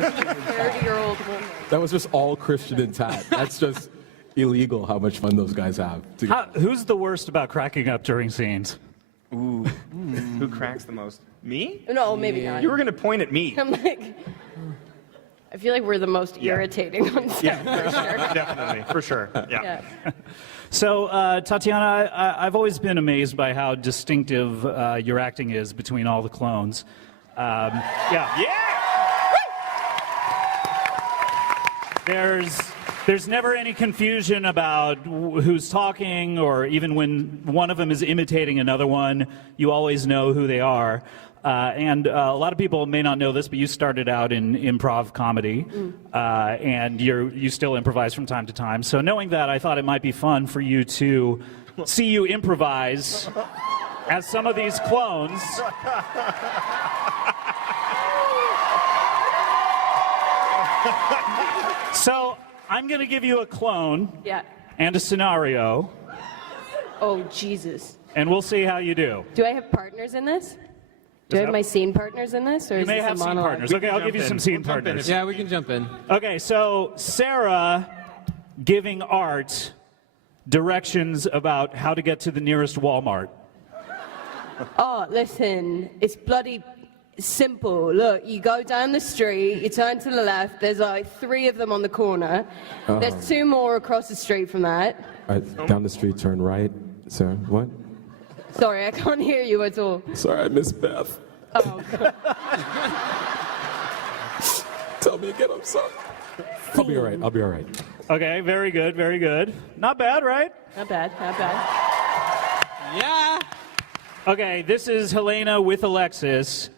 30-year-old woman. That was just all Christian and Tat. That's just illegal how much fun those guys have. Who's the worst about cracking up during scenes? Ooh. Who cracks the most? Me? No, maybe not. You were going to point at me. I'm like, I feel like we're the most irritating on set. Yeah, For sure. definitely, for sure. Yeah. So, Tatiana, I've always been amazed by how distinctive your acting is between all the clones. There's never any confusion about who's talking, or even when one of them is imitating another one, you always know who they are. And a lot of people may not know this, but you started out in improv comedy, and you still improvise from time to time. So knowing that, I thought it might be fun for you to see you improvise as some of these clones. So I'm going to give you a clone and a scenario. Oh, Jesus. And we'll see how you do. Do I have partners in this? Do I have my scene partners in this? Or You is may this have a scene monologue? partners. Okay, I'll give you some scene partners. Yeah, we can jump in. Okay, so Sarah giving Art directions about how to get to the nearest Walmart. Oh, listen, it's bloody simple. Look, you go down the street, you turn to the left, there's like 3 of them on the corner. There's 2 more across the street from that. All right, down the street, turn right. Sarah, what? Sorry, I can't hear you at all. Sorry, I miss Beth. Oh, God. Tell me again, I'm sorry. I'll be all right, I'll be all right. Okay, very good, very good. Not bad, right? Not bad, not bad. Yeah. Okay, this is Helena with Alexis.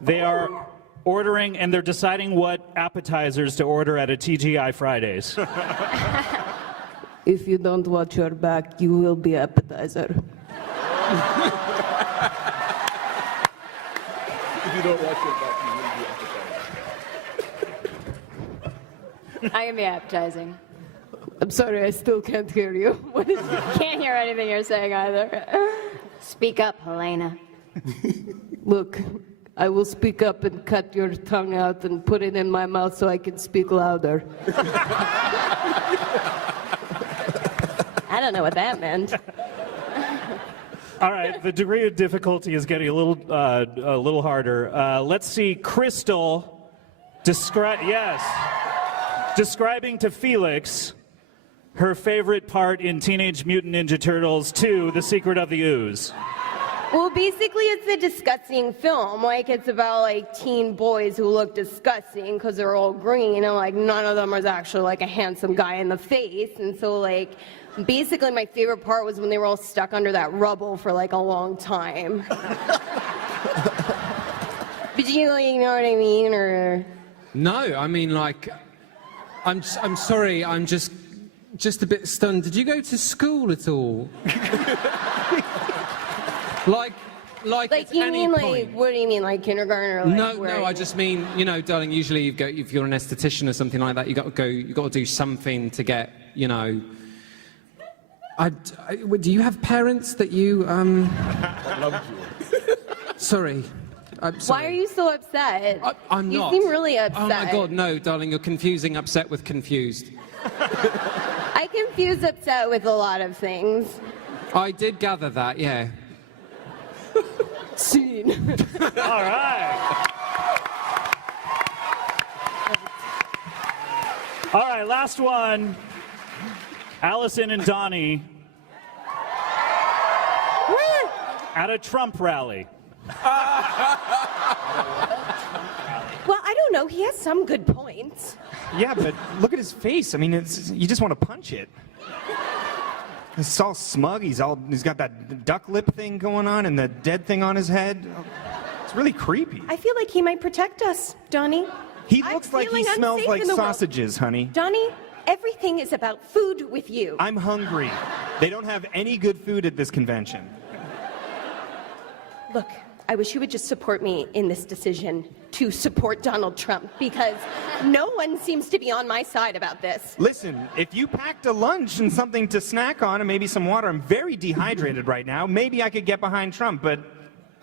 They are ordering, and they're deciding what appetizers to order at a TGI Fridays. If you don't watch your back, you will be appetizer. If you don't watch your back, you will be appetizing. I can be appetizing. I'm sorry, I still can't hear you. What is it? Can't hear anything you're saying either. Speak up, Helena. Look, I will speak up and cut your tongue out and put it in my mouth so I can speak louder. I don't know what that meant. All right, the degree of difficulty is getting a little harder. Let's see, Crystal describing to Felix her favorite part in Teenage Mutant Ninja Turtles 2, The Secret of the Ooze. Well, basically, it's a disgusting film. Like, it's about, like, teen boys who look disgusting because they're all green, and, like, none of them is actually, like, a handsome guy in the face. And so, like, basically, my favorite part was when they were all stuck under that rubble for, like, a long time. But you, like, you know what I mean, or? No, I mean, like, I'm sorry, I'm just a bit stunned. Did you go to school at all? Like you any mean, point. like, what do you mean, like kindergarten or, like, No, I just mean, you know, darling, usually if you're an esthetician or something like that, you got to do something to get, you know. Do you have parents that you, I love you. Sorry. I'm sorry. Why are you so upset? I'm not. You seem really upset. Oh my God, no, darling, you're confusing upset with confused. I confuse upset with a lot of things. I did gather that, yeah. Scene. All right. All right, last one. Allison and Donnie at a Trump rally. Well, I don't know. He has some good points. Yeah, but look at his face. I mean, you just want to punch it. He's all smug. He's got that duck lip thing going on and the dead thing on his head. It's really creepy. I feel like he might protect us, Donnie. He looks like he smells like sausages, honey. Donnie, everything is about food with you. I'm hungry. They don't have any good food at this convention. Look, I wish you would just support me in this decision to support Donald Trump, because no one seems to be on my side about this. Listen, if you packed a lunch and something to snack on and maybe some water, I'm very dehydrated right now. Maybe I could get behind Trump, but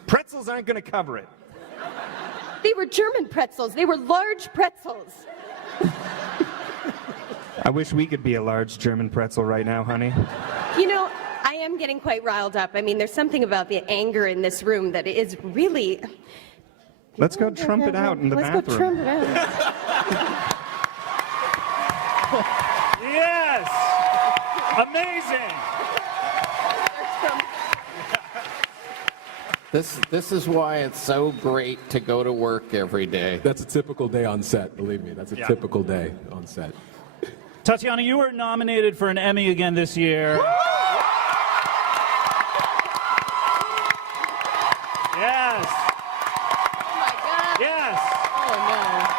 pretzels aren't going to cover it. They were German pretzels. They were large pretzels. I wish we could be a large German pretzel right now, honey. You know, I am getting quite riled up. I mean, there's something about the anger in this room that is really... Let's go trump it out in the Let's bathroom. go trump it out. Yes! Amazing! This is why it's so great to go to work every day. That's a typical day on set, believe me. That's a typical day on set. Tatiana, you were nominated for an Emmy again this year. Yes. Oh my God. Yes. Oh no.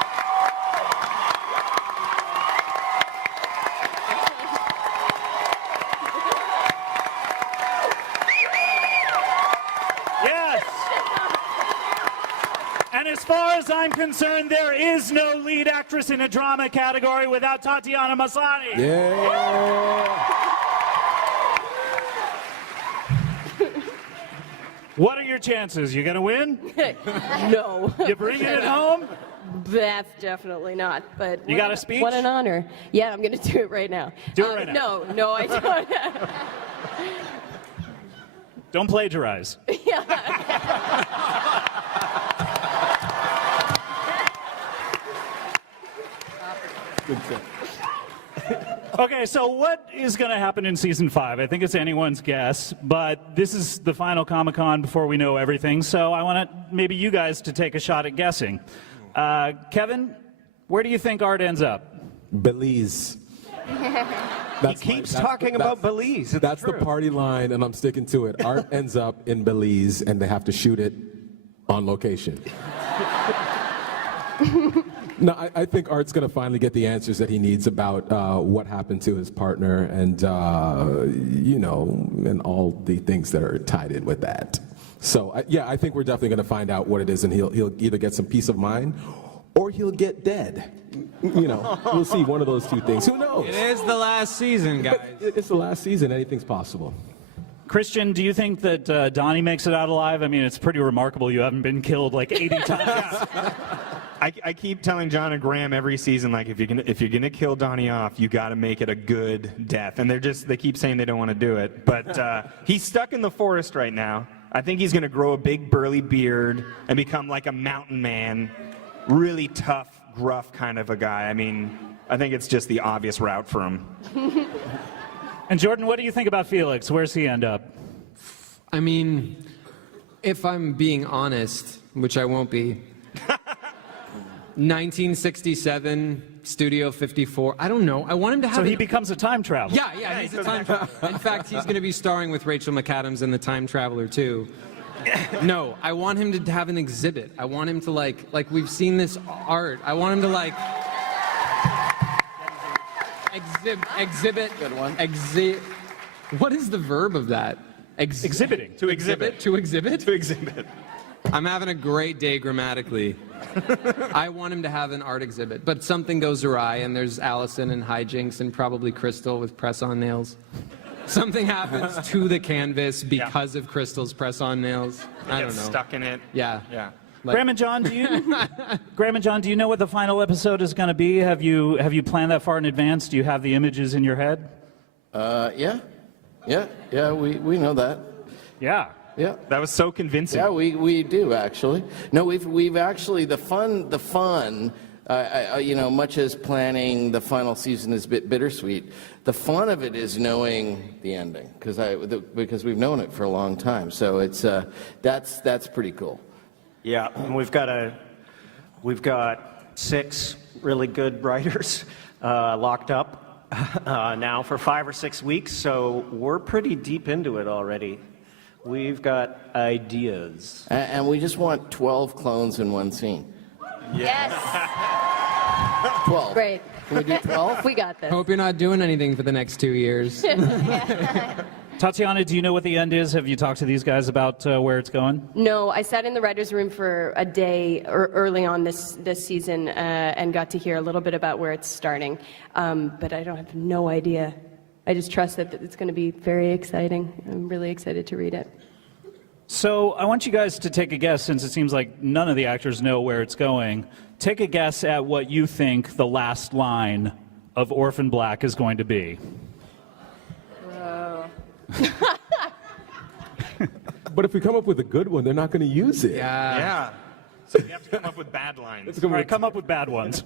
Yes. And as far as I'm concerned, there is no lead actress in a drama category without Tatiana Maslany. Yeah. What are your chances? You gonna win? No. You bringing it home? That's definitely not. But You got a speech? What an honor. Yeah, I'm going to do it right now. Do it right now. No, I don't. Don't plagiarize. Good set. Okay, so what is going to happen in season 5? I think it's anyone's guess, but this is the final Comic-Con before we know everything, so I want maybe you guys to take a shot at guessing. Kevin, where do you think Art ends up? Belize. He keeps talking about Belize. It's That's true. the party line, and I'm sticking to it. Art ends up in Belize, and they have to shoot it on location. No, I think Art's going to finally get the answers that he needs about what happened to his partner and, you know, and all the things that are tied in with that. So, yeah, I think we're definitely going to find out what it is, and he'll either get some peace of mind or he'll get dead. You know, we'll see one of those two things. Who knows? It is the last season, guys. It's the last season. Anything's possible. Christian, do you think that Donnie makes it out alive? I mean, it's pretty remarkable you haven't been killed like 80 times. I keep telling John and Graham every season, like, if you're gonna kill Donnie off, you got to make it a good death. And they keep saying they don't want to do it. But he's stuck in the forest right now. I think he's gonna grow a big burly beard and become like a mountain man, really tough, gruff kind of a guy. I mean, I think it's just the obvious route for him. And Jordan, what do you think about Felix? Where's he end up? I mean, if I'm being honest, which I won't be, 1967, Studio 54, I don't know. I want him to have So he becomes a time traveler. Yeah, he's a time traveler. In fact, he's going to be starring with Rachel McAdams in The Time Traveler, too. No, I want him to have an exhibit. I want him to, like we've seen this art. I want him to, like, exhibit. Good one. What is the verb of that? Exhibiting. To exhibit. To exhibit? To exhibit. I'm having a great day grammatically. I want him to have an art exhibit, but something goes awry, and there's Allison and hijinks and probably Crystal with press-on nails. Something happens to the canvas because of Crystal's press-on nails. I don't know. Stuck in it. Yeah. Yeah. Graham and John, do you know what the final episode is going to be? Have you planned that far in advance? Do you have the images in your head? Yeah, we know that. Yeah. Yeah. That was so convincing. Yeah, we do actually. No, we've actually the fun. You know, much as planning the final season is a bit bittersweet, the fun of it is knowing the ending because we've known it for a long time. So it's that's pretty cool. Yeah, and we've got 6 really good writers locked up now for 5 or 6 weeks, so we're pretty deep into it already. We've got ideas. And we just want 12 clones in one scene. Yes. 12. Great. Can we do 12? We got this. Hope you're not doing anything for the next 2 years. Tatiana, do you know what the end is? Have you talked to these guys about where it's going? No, I sat in the writer's room for a day early on this season and got to hear a little bit about where it's starting. But I have no idea. I just trust that it's going to be very exciting. I'm really excited to read it. So I want you guys to take a guess, since it seems like none of the actors know where it's going. Take a guess at what you think the last line of Orphan Black is going to be. But if we come up with a good one, they're not going to use it. Yeah. Yeah. So you have to come up with bad lines. All right, come up with bad ones.